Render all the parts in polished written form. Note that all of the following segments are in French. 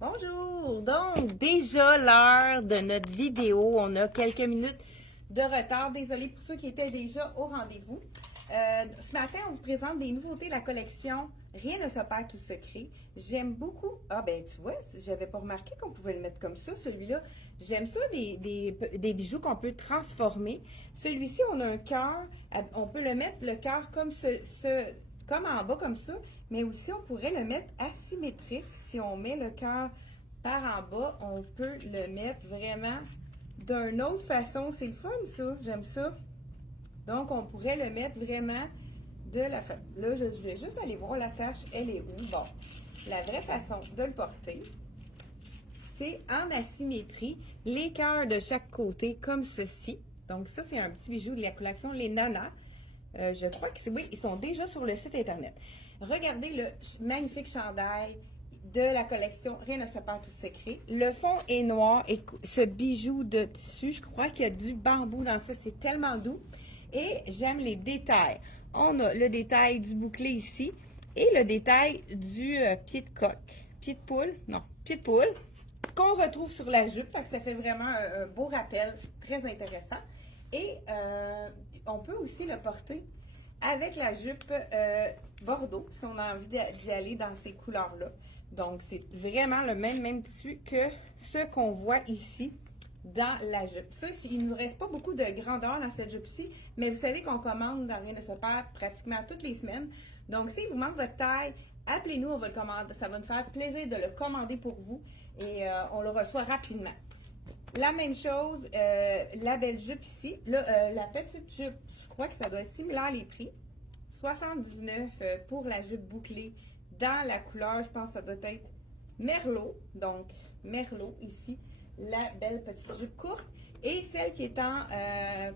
Bonjour! Donc, déjà l'heure de notre vidéo. On a quelques minutes de retard. Désolée pour ceux qui étaient déjà au rendez-vous. Ce matin, on vous présente des nouveautés de la collection Rien ne se perd tout secret. J'aime beaucoup. Ah ben tu vois, j'avais pas remarqué qu'on pouvait le mettre comme ça, celui-là. J'aime ça, des bijoux qu'on peut transformer. Celui-ci, on a un cœur. On peut le mettre, le cœur comme comme en bas comme ça, mais aussi on pourrait le mettre asymétrique. Si on met le cœur par en bas, on peut le mettre vraiment d'une autre façon. C'est le fun ça, j'aime ça. Donc on pourrait le mettre vraiment de la façon. Là, je vais juste aller voir la tâche, elle est où. Bon, la vraie façon de le porter, c'est en asymétrie, les cœurs de chaque côté comme ceci. Donc ça, c'est un petit bijou de la collection Les Nanas. Je crois que oui, ils sont déjà sur le site internet. Regardez le magnifique chandail de la collection Rien ne se perd tout secret. Le fond est noir et ce bijou de tissu, je crois qu'il y a du bambou dans ça, c'est tellement doux. Et j'aime les détails. On a le détail du bouclé ici et le détail du pied de coq, pied de poule, non, pied de poule, qu'on retrouve sur la jupe. Fait que ça fait vraiment un beau rappel, très intéressant. Et on peut aussi le porter avec la jupe bordeaux, si on a envie d'y aller dans ces couleurs-là. Donc, c'est vraiment le même tissu que ce qu'on voit ici dans la jupe. Ça, il ne nous reste pas beaucoup de grandeur dans cette jupe-ci, mais vous savez qu'on commande dans Rien ne se perd pratiquement toutes les semaines. Donc, s'il vous manque votre taille, appelez-nous, on va le commander. Ça va nous faire plaisir de le commander pour vous et on le reçoit rapidement. La même chose, la belle jupe ici. Là, la petite jupe, je crois que ça doit être similaire les prix. 79 pour la jupe bouclée dans la couleur, je pense que ça doit être Merlot. Donc, Merlot ici, la belle petite jupe courte. Et celle qui est en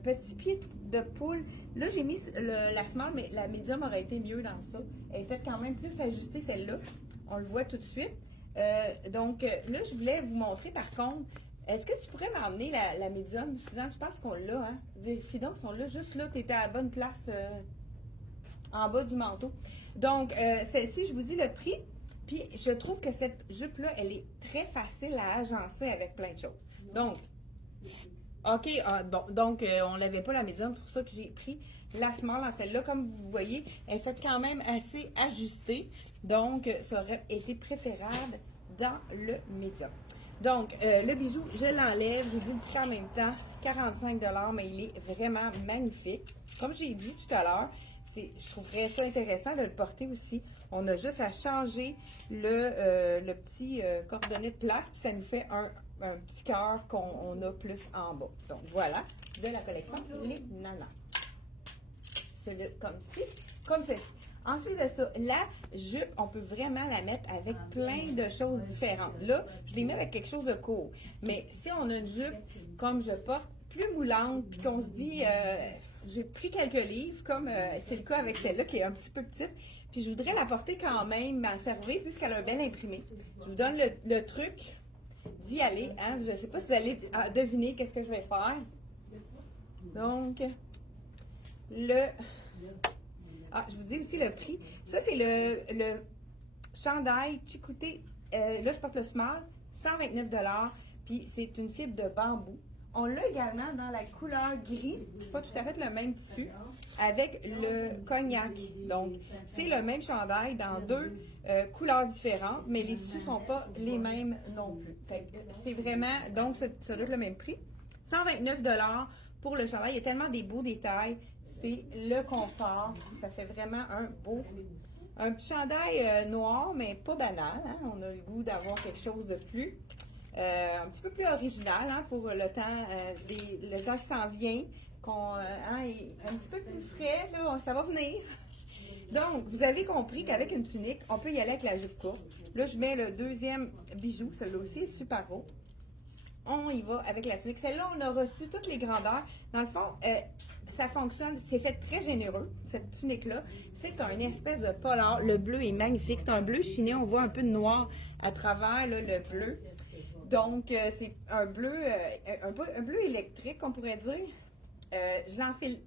petit pied de poule. Là, j'ai mis la small, mais la médium aurait été mieux dans ça. Elle est faite quand même plus ajustée, celle-là. On le voit tout de suite. Donc, là, je voulais vous montrer par contre. Est-ce que tu pourrais m'emmener la médium? Suzanne, je pense qu'on l'a, hein? Vérifie donc, ils sont là. Juste là, tu étais à la bonne place en bas du manteau. Donc, celle-ci, je vous dis le prix. Puis, je trouve que cette jupe-là, elle est très facile à agencer avec plein de choses. Donc, OK, bon, donc, on l'avait pas la médium, c'est pour ça que j'ai pris la small en celle-là. Comme vous voyez, elle est faite quand même assez ajustée. Donc, ça aurait été préférable dans le médium. Donc, le bijou, je l'enlève, je vous dis le prix en même temps, 45 $, mais il est vraiment magnifique. Comme j'ai dit tout à l'heure, je trouverais ça intéressant de le porter aussi. On a juste à changer le petit cordonnet de place, puis ça nous fait un petit cœur qu'on a plus en bas. Donc, voilà, de la collection Les Nanas. Comme ceci. Ensuite de ça, la jupe, on peut vraiment la mettre avec plein de choses différentes. Là, je l'ai mis avec quelque chose de court. Mais si on a une jupe, comme je porte, plus moulante, puis qu'on se dit, j'ai pris quelques livres, comme c'est le cas avec celle-là qui est un petit peu petite, puis je voudrais la porter quand même, m'en servir, puisqu'elle a un bel imprimé. Je vous donne le truc d'y aller. Hein? Je ne sais pas si vous allez deviner qu'est-ce que je vais faire. Donc, je vous dis aussi le prix. Ça, c'est le chandail Chicoutée. Là, je porte le small, 129 $. Puis, c'est une fibre de bambou. On l'a également dans la couleur gris. C'est pas tout à fait le même tissu. Avec le cognac. Donc, c'est le même chandail dans deux couleurs différentes, mais les tissus ne sont pas les mêmes non plus. C'est vraiment, donc, ça doit être le même prix. 129 $ pour le chandail. Il y a tellement des beaux détails. C'est le confort. Ça fait vraiment un petit chandail noir, mais pas banal. Hein? On a le goût d'avoir quelque chose de plus, un petit peu plus original hein, pour le temps qui s'en vient. Est un petit peu plus frais, là, ça va venir. Donc, vous avez compris qu'avec une tunique, on peut y aller avec la jupe courte. Là, je mets le deuxième bijou. Celui-là aussi est super beau. On y va avec la tunique. Celle-là, on a reçu toutes les grandeurs. Dans le fond, ça fonctionne. C'est fait très généreux, cette tunique-là. C'est une espèce de polar. Le bleu est magnifique. C'est un bleu chiné. On voit un peu de noir à travers là, le bleu. Donc, c'est un bleu électrique, on pourrait dire. Je l'enfile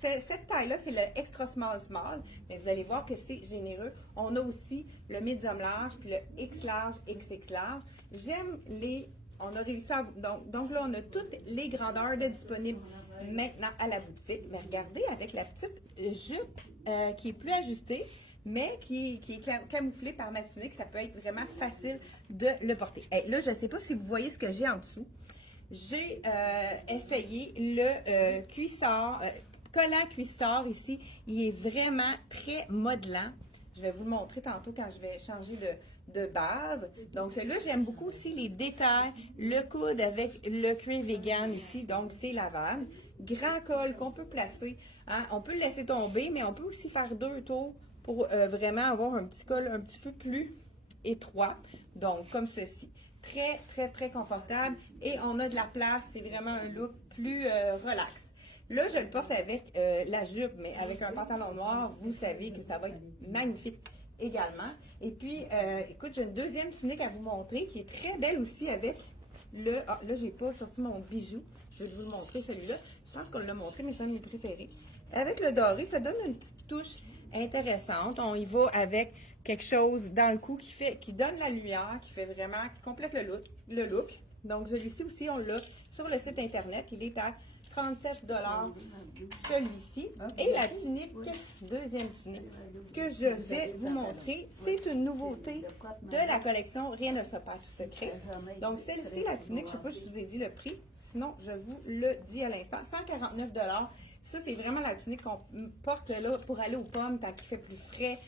cette taille-là, c'est le extra small small, mais vous allez voir que c'est généreux. On a aussi le medium large, puis le X large, XX large. On a réussi à, donc là, on a toutes les grandeurs de disponibles maintenant à la boutique. Mais regardez, avec la petite jupe qui est plus ajustée, mais qui est camouflée par ma tunique, ça peut être vraiment facile de le porter. Et là, je ne sais pas si vous voyez ce que j'ai en dessous. J'ai essayé le cuissard, collant cuissard ici. Il est vraiment très modelant. Je vais vous le montrer tantôt quand je vais changer de base. Donc, celui-là, j'aime beaucoup aussi les détails. Le coude avec le cuir vegan ici, donc c'est lavable. Grand col qu'on peut placer. Hein? On peut le laisser tomber, mais on peut aussi faire 2 tours pour vraiment avoir un petit col un petit peu plus étroit. Donc, comme ceci. Très, très, très confortable. Et on a de la place. C'est vraiment un look plus relax. Là, je le porte avec la jupe, mais avec un pantalon noir, vous savez que ça va être magnifique également. Et puis, écoute, j'ai une deuxième tunique à vous montrer qui est très belle aussi avec le... Ah, là, j'ai pas sorti mon bijou. Je vais vous le montrer, celui-là. Je pense qu'on l'a montré, mais c'est un de mes préférés. Avec le doré, ça donne une petite touche intéressante. On y va avec quelque chose dans le cou qui donne la lumière, qui fait vraiment, qui complète le look. Donc, celui-ci aussi, on l'a sur le site internet. Il est à 37 $ celui-ci. Et la tunique, deuxième tunique, que je vais vous montrer, c'est une nouveauté de la collection Rien ne se passe secret. Donc, celle-ci, la tunique, je ne sais pas si je vous ai dit le prix, sinon je vous le dis à l'instant, 149 $. Ça, c'est vraiment la tunique qu'on porte là pour aller aux pommes quand il fait plus frais,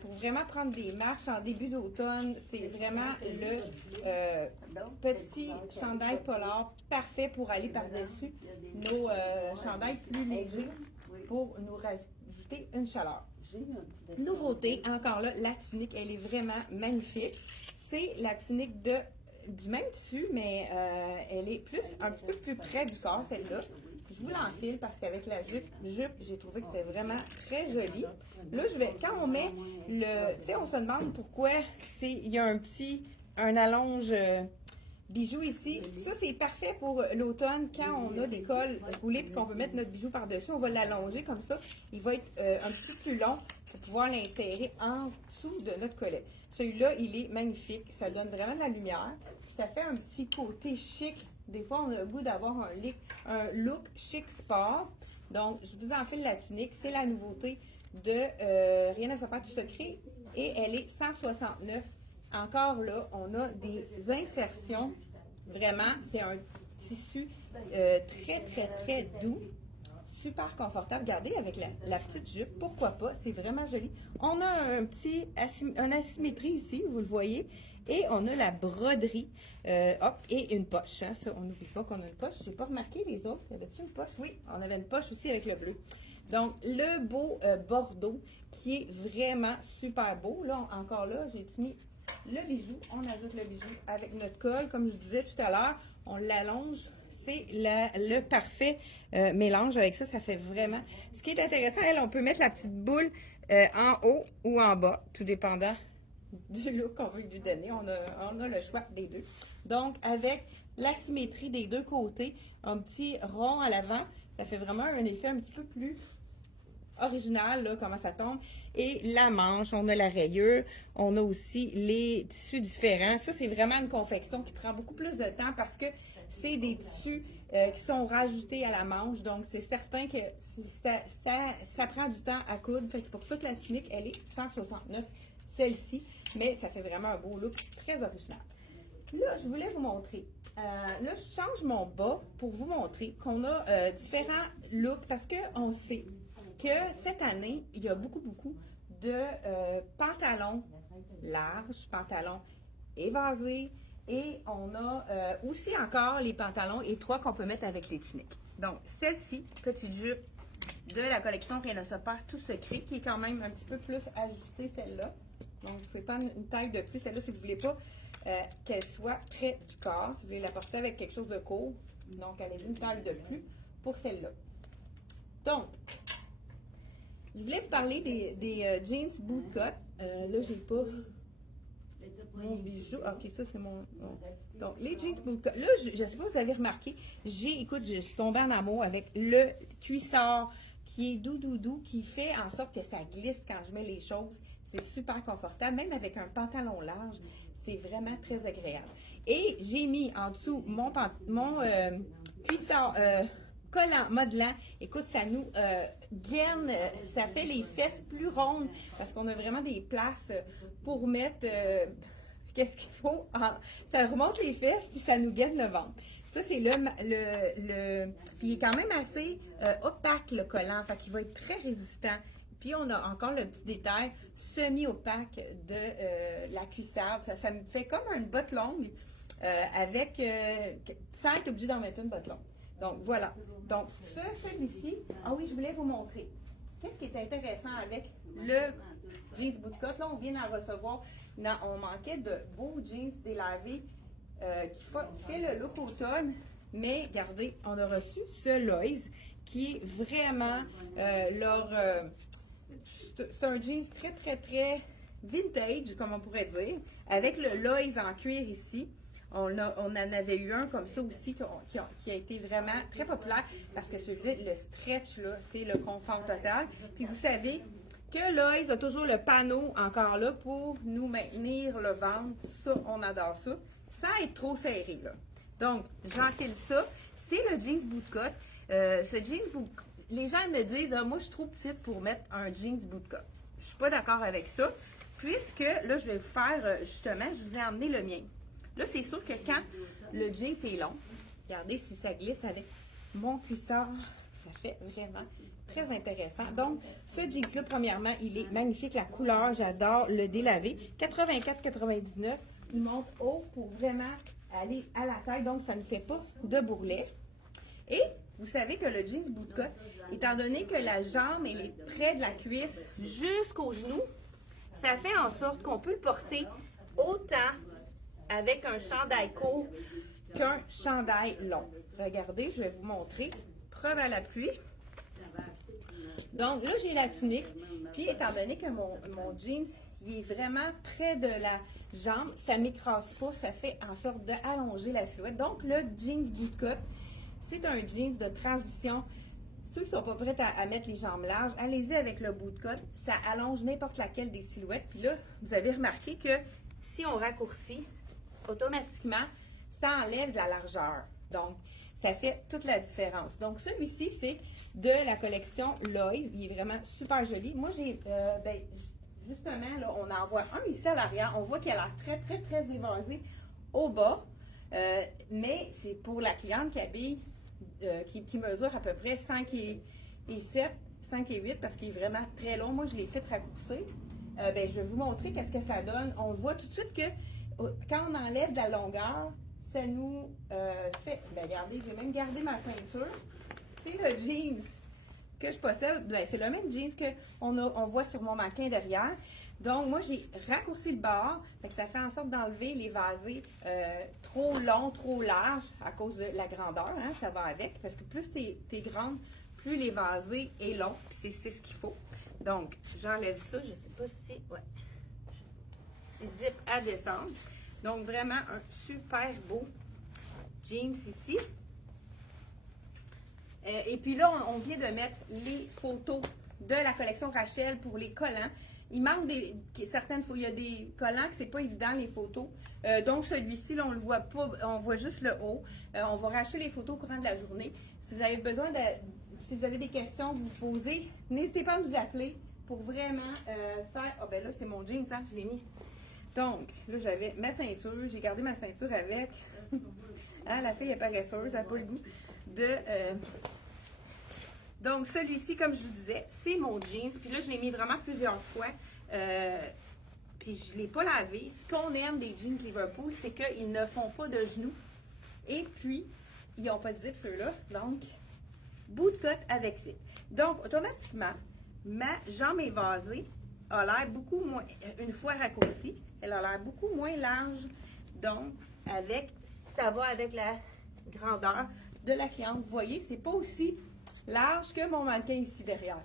pour vraiment prendre des marches en début d'automne. C'est vraiment le petit chandail polar parfait pour aller par-dessus nos chandails plus légers pour nous rajouter une chaleur. Nouveauté, encore là, la tunique, elle est vraiment magnifique. C'est la tunique du même tissu, mais elle est un petit peu plus près du corps, celle-là. Je vous l'enfile parce qu'avec la jupe, j'ai trouvé que c'était vraiment très joli. Là, quand on met tu sais, on se demande pourquoi il y a un allonge bijou ici. Ça, c'est parfait pour l'automne quand on a des cols roulés et qu'on veut mettre notre bijou par-dessus. On va l'allonger comme ça. Il va être un petit peu plus long pour pouvoir l'insérer en dessous de notre collet. Celui-là, il est magnifique. Ça donne vraiment de la lumière. Ça fait un petit côté chic. Des fois, on a le goût d'avoir un look chic sport. Donc, je vous enfile la tunique. C'est la nouveauté de Rien ne se passe tout secret. Et elle est 169. Encore là, on a des insertions. Vraiment, c'est un tissu très, très, très doux. Super confortable. Regardez avec la petite jupe. Pourquoi pas? C'est vraiment joli. On a une asymétrie ici, vous le voyez. Et on a la broderie. Et une poche. Hein. Ça, on n'oublie pas qu'on a une poche. Je n'ai pas remarqué les autres. Y avait-tu une poche? Oui, on avait une poche aussi avec le bleu. Donc, le beau bordeaux qui est vraiment super beau. Là, encore là, j'ai mis le bijou. On ajoute le bijou avec notre colle. Comme je disais tout à l'heure, on l'allonge. C'est le parfait mélange avec ça. Ça fait vraiment... Ce qui est intéressant, on peut mettre la petite boule en haut ou en bas, tout dépendant du look qu'on veut lui donner. On a le choix des deux. Donc, avec la symétrie des deux côtés, un petit rond à l'avant, ça fait vraiment un effet un petit peu plus original, là, comment ça tombe. Et la manche, on a la rayure, on a aussi les tissus différents. Ça, c'est vraiment une confection qui prend beaucoup plus de temps parce que c'est des tissus qui sont rajoutés à la manche. Donc, c'est certain que ça prend du temps à coudre. C'est pour ça que la tunique, elle est 169, celle-ci. Mais ça fait vraiment un beau look très original. Là, je voulais vous montrer. Là, je change mon bas pour vous montrer qu'on a différents looks parce qu'on sait que cette année, il y a beaucoup de pantalons larges, pantalons évasés et on a aussi encore les pantalons étroits qu'on peut mettre avec les tuniques. Donc, celle-ci, petite jupe de la collection Rien ne se perd tout secret, qui est quand même un petit peu plus ajustée, celle-là. Donc, vous pouvez prendre une taille de plus, celle-là, si vous ne voulez pas qu'elle soit près du corps. Si vous voulez la porter avec quelque chose de court, donc allez-y une taille de plus pour celle-là. Donc, je voulais vous parler des jeans bootcut. Là, j'ai pas mon bijou. Ok, ça, c'est mon... Donc, les jeans bootcut. Là, je ne sais pas si vous avez remarqué, écoute, je suis tombée en amour avec le cuissard qui est doux, qui fait en sorte que ça glisse quand je mets les choses. C'est super confortable, même avec un pantalon large, c'est vraiment très agréable. Et j'ai mis en dessous mon cuissard collant, modelant. Écoute, ça nous gaine, ça fait les fesses plus rondes parce qu'on a vraiment des places pour mettre qu'est-ce qu'il faut. Ça remonte les fesses puis ça nous gaine le ventre. Ça, c'est puis il est quand même assez opaque, le collant, fait qu'il va être très résistant. Puis on a encore le petit détail semi-opaque de la cuissarde. Ça me fait comme une botte longue sans être obligé d'en mettre une botte longue. Donc voilà. Donc celui-ci, ah oui, je voulais vous montrer. Qu'est-ce qui est intéressant avec le jeans bootcut? Là, on vient d'en recevoir. Non, on manquait de beaux jeans délavés qui fait le look automne. Mais regardez, on a reçu ce Lois qui est vraiment c'est un jeans très, très, très vintage, comme on pourrait dire, avec le Lois en cuir ici. On en avait eu un comme ça aussi qui a été vraiment très populaire parce que celui-là, le stretch, là, c'est le confort total. Puis vous savez que Lois a toujours le panneau encore là pour nous maintenir le ventre. Ça, on adore ça. Sans être trop serré, là. Donc, j'enfile ça. C'est le jeans bootcut. Ce jeans bootcut, les gens me disent ah, moi, je suis trop petite pour mettre un jeans bootcut. Je ne suis pas d'accord avec ça. Puisque, là, je vais vous faire, justement, je vous ai emmené le mien. Là, c'est sûr que quand le jeans est long, regardez si ça glisse avec mon cuissard, ça fait vraiment très intéressant. Donc, ce jeans-là, premièrement, il est magnifique. La couleur, j'adore le délavé. 84,99. Il monte haut pour vraiment aller à la taille, donc ça ne fait pas de bourrelet. Et vous savez que le jeans bootcut, étant donné que la jambe elle est près de la cuisse jusqu'au genou, ça fait en sorte qu'on peut le porter autant avec un chandail court qu'un chandail long. Regardez, je vais vous montrer. Preuve à l'appui. Donc là, j'ai la tunique. Puis, étant donné que mon jeans, il est vraiment près de la jambe, ça ne m'écrase pas. Ça fait en sorte d'allonger la silhouette. Donc, le jeans bootcut, c'est un jeans de transition. Ceux qui ne sont pas prêts à mettre les jambes larges, allez-y avec le bootcut. Ça allonge n'importe laquelle des silhouettes. Puis là, vous avez remarqué que si on raccourcit, automatiquement, ça enlève de la largeur. Donc, ça fait toute la différence. Donc, celui-ci, c'est de la collection Lois. Il est vraiment super joli. Moi, j'ai, justement, là, on en voit un ici à l'arrière. On voit qu'il a l'air très, très, très évasé au bas. Mais c'est pour la cliente qui habille, qui mesure à peu près 5 et 7, 5 et 8, parce qu'il est vraiment très long. Moi, je l'ai fait raccourcir. Je vais vous montrer qu'est-ce que ça donne. On voit tout de suite que quand on enlève de la longueur, ça nous fait... regardez, j'ai même gardé ma ceinture. C'est le jeans que je possède. C'est le même jeans qu'on voit sur mon mannequin derrière. Donc, moi, j'ai raccourci le bord. Fait que ça fait en sorte d'enlever les vasés trop longs, trop larges à cause de la grandeur. Hein, ça va avec. Parce que plus t'es grande, plus les vasés est long. Puis c'est ce qu'il faut. Donc, j'enlève ça. Je sais pas si... ouais. C'est zip à descendre. Donc, vraiment un super beau jeans ici. Et puis là, on vient de mettre les photos de la collection Rachel pour les collants. Il manque certaines fois, il y a des collants que c'est pas évident, les photos. Donc, celui-ci, là, on le voit pas, on voit juste le haut. On va racheter les photos au courant de la journée. Si vous avez besoin si vous avez des questions, vous posez, n'hésitez pas à nous appeler pour vraiment faire... Ah, ben là, c'est mon jeans, hein, je l'ai mis. Donc, là, j'avais ma ceinture. J'ai gardé ma ceinture avec. Hein, la fille est paresseuse, elle n'a pas le goût de... Donc, celui-ci, comme je vous disais, c'est mon jeans. Puis là, je l'ai mis vraiment plusieurs fois. Puis je ne l'ai pas lavé. Ce qu'on aime des jeans Liverpool, c'est qu'ils ne font pas de genoux. Et puis, ils n'ont pas de zip, ceux-là. Donc, bootcut avec zip. Donc, automatiquement, ma jambe évasée a l'air beaucoup moins, une fois raccourcie, elle a l'air beaucoup moins large. Donc, ça va avec la grandeur de la cliente. Vous voyez, c'est pas aussi large que mon mannequin ici derrière.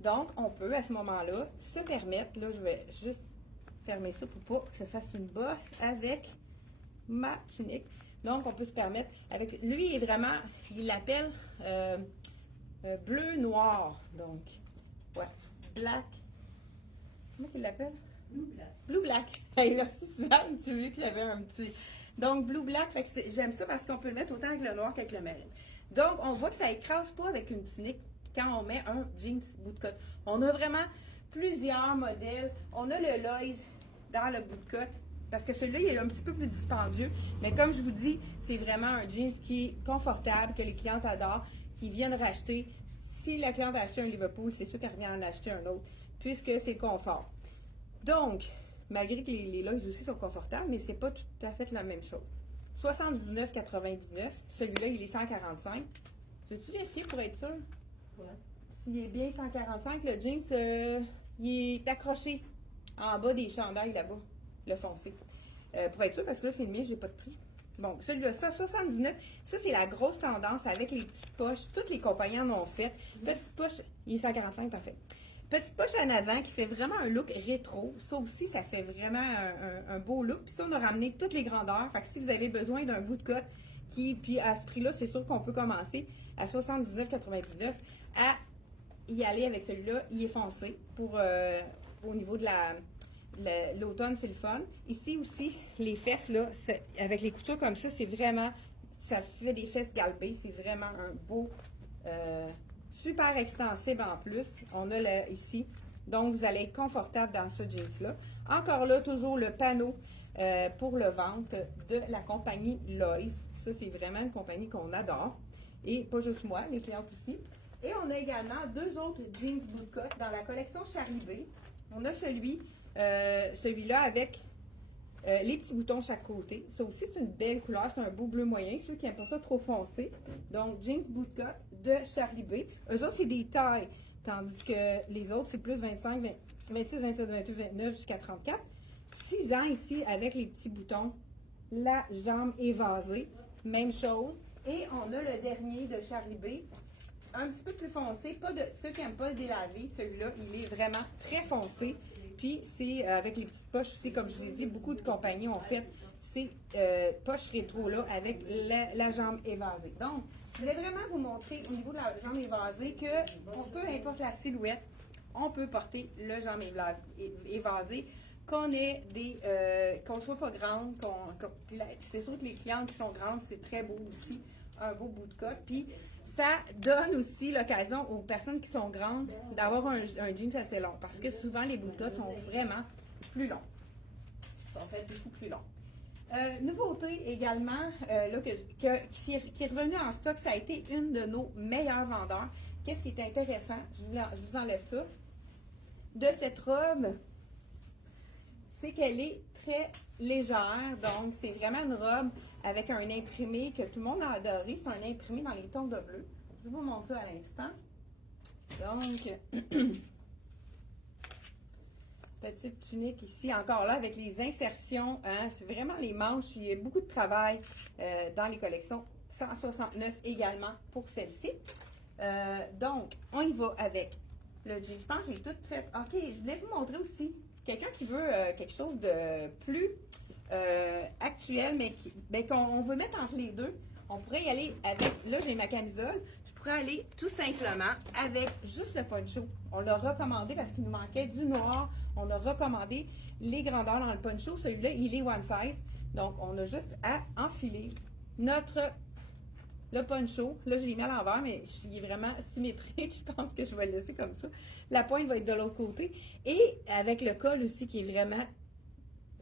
Donc, on peut à ce moment-là se permettre, là, je vais juste fermer ça pour pas que ça fasse une bosse avec ma tunique. Donc, on peut se permettre avec, lui, il est vraiment, il l'appelle bleu noir. Donc, ouais, black. Comment il l'appelle? Blue black. Blue black. Hey, merci Suzanne, tu as vu que j'avais un petit. Donc, blue black, fait que j'aime ça parce qu'on peut le mettre autant avec le noir qu'avec le marine. Donc, on voit que ça écrase pas avec une tunique quand on met un jeans bout de cotte. On a vraiment plusieurs modèles. On a le Lois dans le bout de cotte parce que celui-là, il est un petit peu plus dispendieux. Mais comme je vous dis, c'est vraiment un jeans qui est confortable, que les clientes adorent, qui viennent racheter. Si la cliente a acheté un Liverpool, c'est sûr qu'elle revient en acheter un autre puisque c'est confort. Donc, malgré que les Lois aussi sont confortables, mais c'est pas tout à fait la même chose. 79,99. Celui-là, il est 145. Veux-tu vérifier pour être sûr? Ouais. S'il est bien 145, le jeans, il est accroché en bas des chandails là-bas, le foncé. Pour être sûr, parce que là, c'est le mien, j'ai pas de prix. Bon, celui-là, 179, ça, c'est la grosse tendance avec les petites poches. Toutes les compagnies en ont fait. Petite poche, il est 145, parfait. Petite poche en avant qui fait vraiment un look rétro. Ça aussi, ça fait vraiment un beau look. Puis ça, on a ramené toutes les grandeurs. Fait que si vous avez besoin d'un bout de cotte, puis à ce prix-là, c'est sûr qu'on peut commencer à 79,99 à y aller avec celui-là. Il est foncé pour au niveau de l'automne, c'est le fun. Ici aussi, les fesses, là, avec les coutures comme ça, c'est vraiment, ça fait des fesses galbées. C'est vraiment un beau... super extensible en plus. On a ici. Donc, vous allez être confortable dans ce jeans-là. Encore là, toujours le panneau pour le ventre de la compagnie Lois. Ça, c'est vraiment une compagnie qu'on adore. Et pas juste moi, les clients aussi. Et on a également deux autres jeans bout de cotte dans la collection Charlie B. On a celui-là avec les petits boutons chaque côté. Ça aussi, c'est une belle couleur. C'est un beau bleu moyen. Ceux qui n'aiment pas ça trop foncé. Donc, jeans bout de cotte de Charlie B. Eux autres, c'est des tailles. Tandis que les autres, c'est plus 25, 26, 27, 28, 29 jusqu'à 34. 6 ans ici avec les petits boutons. La jambe évasée. Même chose. Et on a le dernier de Charlie B. Un petit peu plus foncé. Pas de ceux qui n'aiment pas le délavé. Celui-là, il est vraiment très foncé. Puis, c'est avec les petites poches aussi, comme je vous ai dit, beaucoup de compagnies ont fait ces poches rétro-là avec la jambe évasée. Donc, je voulais vraiment vous montrer au niveau de la jambe évasée qu'on peut, importe la silhouette, on peut porter le jambe évasée, qu'on soit pas grande, c'est sûr que les clientes qui sont grandes, c'est très beau aussi, un beau bout de cotte. Puis, ça donne aussi l'occasion aux personnes qui sont grandes d'avoir un jeans assez long. Parce que souvent, les bouts de cotte sont vraiment plus longs. Ils sont faits beaucoup plus longs. Nouveauté également, là, qui est revenue en stock, ça a été une de nos meilleurs vendeurs. Qu'est-ce qui est intéressant? Je vous enlève ça. De cette robe, c'est qu'elle est très légère. Donc, c'est vraiment une robe avec un imprimé que tout le monde a adoré. C'est un imprimé dans les tons de bleu. Je vais vous montrer à l'instant. Donc, petite tunique ici, encore là, avec les insertions. Hein, c'est vraiment les manches. Il y a beaucoup de travail dans les collections. 169 également pour celle-ci. Donc, on y va avec le jean. Je pense que j'ai tout fait. OK, je voulais vous montrer aussi. Quelqu'un qui veut quelque chose de plus actuel, mais qu'on veut mettre entre les deux, on pourrait y aller avec, là j'ai ma camisole, je pourrais aller tout simplement avec juste le poncho. On l'a recommandé parce qu'il nous manquait du noir. On a recommandé les grandeurs dans le poncho. Celui-là, il est one size. Donc, on a juste à enfiler le poncho. Là, je l'ai mis à l'envers, mais il est vraiment symétrique. Je pense que je vais le laisser comme ça. La pointe va être de l'autre côté. Et avec le col aussi, qui est vraiment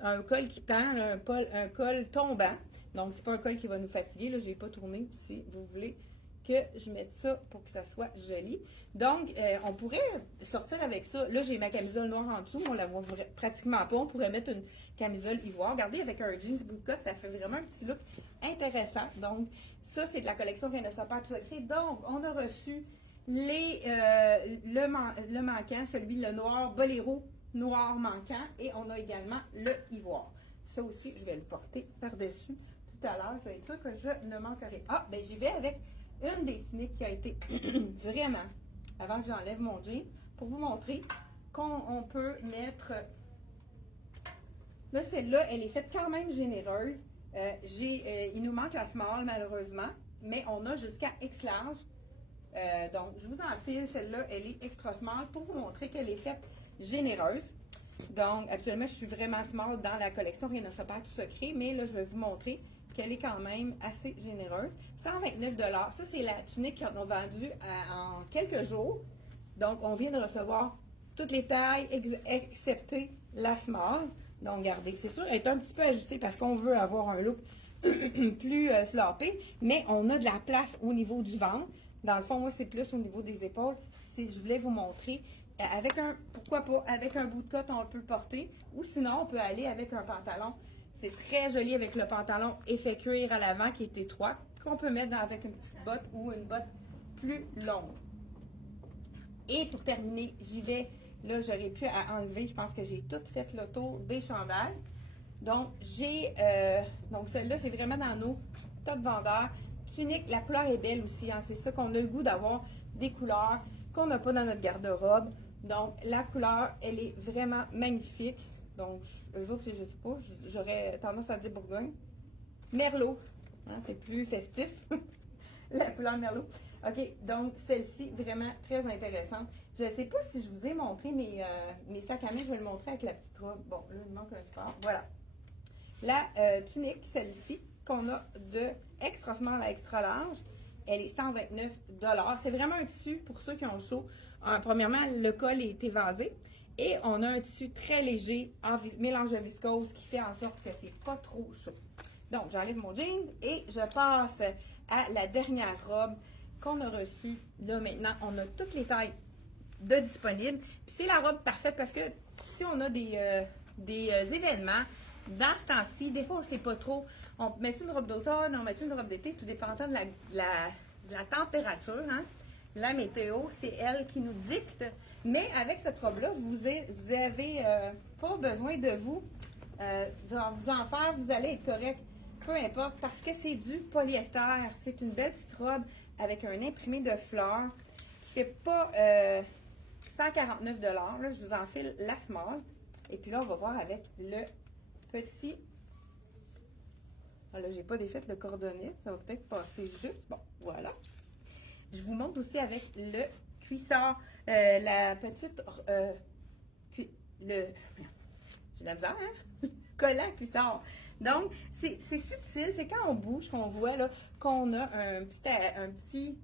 un col qui pend, un col tombant. Donc, c'est pas un col qui va nous fatiguer. Là, je n'ai pas tourné. Si vous voulez que je mette ça pour que ça soit joli. Donc, on pourrait sortir avec ça. Là, j'ai ma camisole noire en dessous. On la voit pratiquement pas. On pourrait mettre une camisole ivoire. Regardez, avec un jeans bout de cotte, ça fait vraiment un petit look intéressant. Donc, ça, c'est de la collection Rien ne se perd tout secret. Donc, on a reçu le manquant, le noir, boléro noir manquant. Et on a également le ivoire. Ça aussi, je vais le porter par-dessus tout à l'heure. Je vais être sûre que je ne manquerai. Ah, ben j'y vais avec une des tuniques qui a été vraiment, avant que j'enlève mon jean, pour vous montrer qu'on peut mettre... Là, celle-là, elle est faite quand même généreuse. Il nous manque la small, malheureusement, mais on a jusqu'à X large. Donc, je vous enfile. Celle-là, elle est extra small pour vous montrer qu'elle est faite généreuse. Donc, actuellement, je suis vraiment small dans la collection Rien ne se perd tout secret, mais là, je vais vous montrer qu'elle est quand même assez généreuse. 129 $. Ça, c'est la tunique qu'on a vendue en quelques jours. Donc, on vient de recevoir toutes les tailles, excepté la small. Donc, regardez, c'est sûr, elle est un petit peu ajustée parce qu'on veut avoir un look plus sloppé, mais on a de la place au niveau du ventre. Dans le fond, moi, c'est plus au niveau des épaules. Si je voulais vous montrer, avec pourquoi pas, avec un bout de cotte, on peut le porter. Ou sinon, on peut aller avec un pantalon. C'est très joli avec le pantalon effet cuir à l'avant qui est étroit, qu'on peut mettre avec une petite botte ou une botte plus longue. Et pour terminer, j'y vais. Là, j'aurais pu à enlever. Je pense que j'ai tout fait le tour des chandails. Donc, donc celle-là, c'est vraiment dans nos top vendeurs. Tunique, la couleur est belle aussi. Hein, c'est ça qu'on a le goût d'avoir des couleurs qu'on n'a pas dans notre garde-robe. Donc, la couleur, elle est vraiment magnifique. Donc, je sais pas, j'aurais tendance à dire Bourgogne. Merlot, hein, c'est plus festif. La couleur Merlot. OK, donc celle-ci, vraiment très intéressante. Je ne sais pas si je vous ai montré mes sacs à main. Je vais le montrer avec la petite robe. Bon, là, il manque un sport. Voilà. La tunique, celle-ci, qu'on a de extra small à extra large, elle est 129 $. C'est vraiment un tissu pour ceux qui ont chaud. Premièrement, le col est évasé. Et on a un tissu très léger, en mélange de viscose, qui fait en sorte que c'est pas trop chaud. Donc, j'enlève mon jean et je passe à la dernière robe qu'on a reçue. Là, maintenant, on a toutes les tailles de disponibles. Puis c'est la robe parfaite parce que si on a des événements, dans ce temps-ci, des fois, on ne sait pas trop. On met une robe d'automne, on met une robe d'été, tout dépendant de la température. Hein? La météo, c'est elle qui nous dicte. Mais avec cette robe-là, vous avez pas besoin de vous en faire, vous allez être correct. Peu importe, parce que c'est du polyester. C'est une belle petite robe avec un imprimé de fleurs qui fait pas 149 $. Là, je vous enfile la small. Et puis là, on va voir avec le petit. Ah, là, j'ai pas défait le cordonnet. Ça va peut-être passer juste. Bon, voilà. Je vous montre aussi avec le cuissard. La petite. J'ai de la misère, hein? Collant cuissard. Donc, c'est subtil. C'est quand on bouge qu'on voit là qu'on a un petit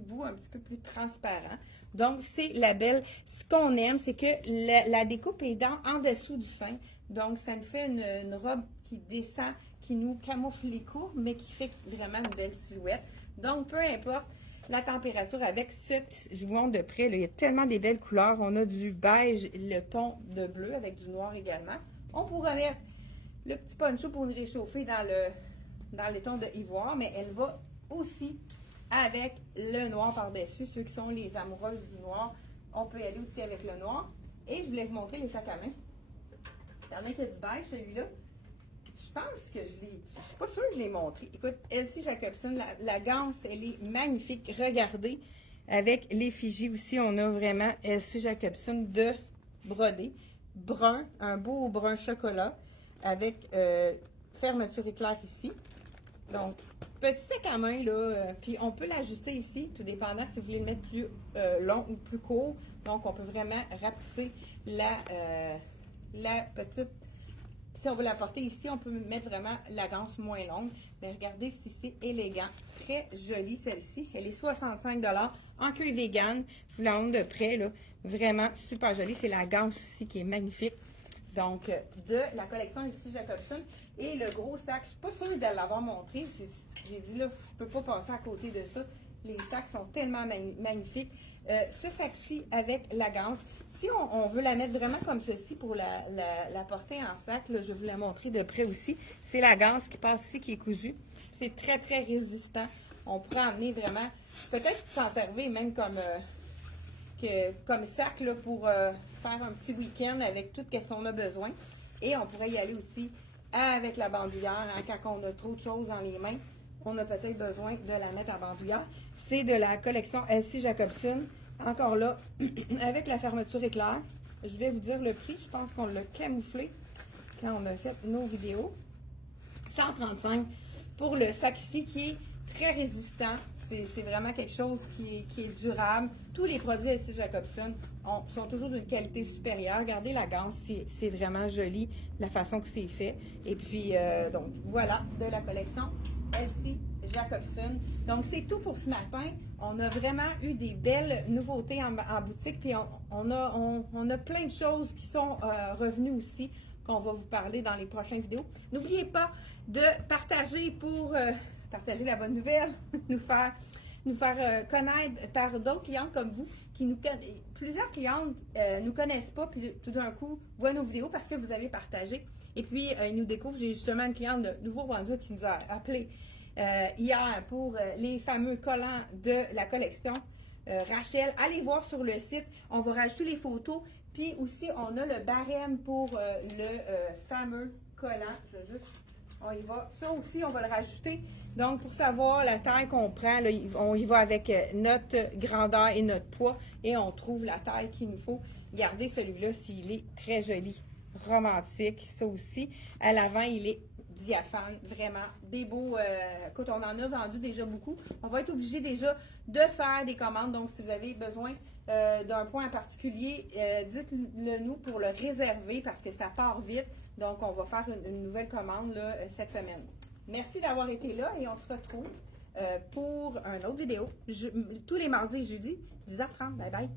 bout un petit peu plus transparent. Donc, c'est la belle. Ce qu'on aime, c'est que la découpe est en dessous du sein. Donc, ça nous fait une robe qui descend, qui nous camoufle les courbes, mais qui fait vraiment une belle silhouette. Donc, peu importe la température avec je vous montre de près, là, il y a tellement des belles couleurs. On a du beige, le ton de bleu avec du noir également. On pourrait mettre le petit poncho pour nous réchauffer dans les tons de ivoire, mais elle va aussi avec le noir par-dessus. Ceux qui sont les amoureuses du noir, on peut y aller aussi avec le noir. Et je voulais vous montrer les sacs à main. Il y en a qui a du beige, celui-là. Je pense que je suis pas sûre que je l'ai montré. Écoute, Elsie Jacobson, la ganse, elle est magnifique. Regardez, avec l'effigie aussi, on a vraiment Elsie Jacobson de brodé. Brun, un beau brun chocolat avec fermeture éclair ici. Donc, petit sac à main, là, puis on peut l'ajuster ici, tout dépendant si vous voulez le mettre plus long ou plus court. Donc, on peut vraiment rapetisser la petite. Si on veut la porter ici, on peut mettre vraiment la ganse moins longue. Mais regardez si c'est élégant. Très jolie celle-ci. Elle est 65 $ en cuir vegan. Je vous la montre de près, là. Vraiment super jolie. C'est la ganse aussi qui est magnifique. Donc, de la collection Elsie Jacobson. Et le gros sac, je ne suis pas sûre de l'avoir montré. J'ai dit là, je ne peux pas passer à côté de ça. Les sacs sont tellement magnifiques. Ce sac-ci avec la ganse. Si on veut la mettre vraiment comme ceci pour la porter en sac, là, je vais vous la montrer de près aussi. C'est la ganse qui passe ici, qui est cousue. C'est très, très résistant. On pourrait amener vraiment, peut-être s'en servir même comme sac là, pour faire un petit week-end avec tout ce qu'on a besoin. Et on pourrait y aller aussi avec la bandoulière. Hein, quand on a trop de choses dans les mains, on a peut-être besoin de la mettre en bandoulière. C'est de la collection Elsie Jacobson. Encore là, avec la fermeture éclair. Je vais vous dire le prix. Je pense qu'on l'a camouflé quand on a fait nos vidéos. 135 pour le sac ici qui est très résistant. c'est vraiment quelque chose qui est durable. Tous les produits SC Jacobson sont toujours d'une qualité supérieure. Regardez la gamme, c'est vraiment joli la façon que c'est fait. Et puis, donc, voilà, de la collection SC Jacobson. Donc, c'est tout pour ce matin. On a vraiment eu des belles nouveautés en boutique. Puis, on a plein de choses qui sont revenues aussi, qu'on va vous parler dans les prochaines vidéos. N'oubliez pas de partager pour partager la bonne nouvelle, nous faire connaître par d'autres clientes comme vous, plusieurs clientes nous connaissent pas, puis tout d'un coup voient nos vidéos parce que vous avez partagé. Et puis, ils nous découvrent. J'ai justement une cliente de Nouveau-Brunswick qui nous a appelé hier pour les fameux collants de la collection. Rachel, allez voir sur le site, on va rajouter les photos. Puis aussi, on a le barème pour le fameux collant. On y va. Ça aussi, on va le rajouter. Donc, pour savoir la taille qu'on prend, là, on y va avec notre grandeur et notre poids et on trouve la taille qu'il nous faut. Regardez celui-là, s'il est très joli, romantique. Ça aussi, à l'avant, il est diaphane, vraiment des beaux. Écoute, on en a vendu déjà beaucoup. On va être obligé déjà de faire des commandes. Donc, si vous avez besoin d'un point en particulier, dites-le nous pour le réserver parce que ça part vite. Donc, on va faire une nouvelle commande là, cette semaine. Merci d'avoir été là et on se retrouve pour une autre vidéo tous les mardis et jeudis, 10h30. Bye bye!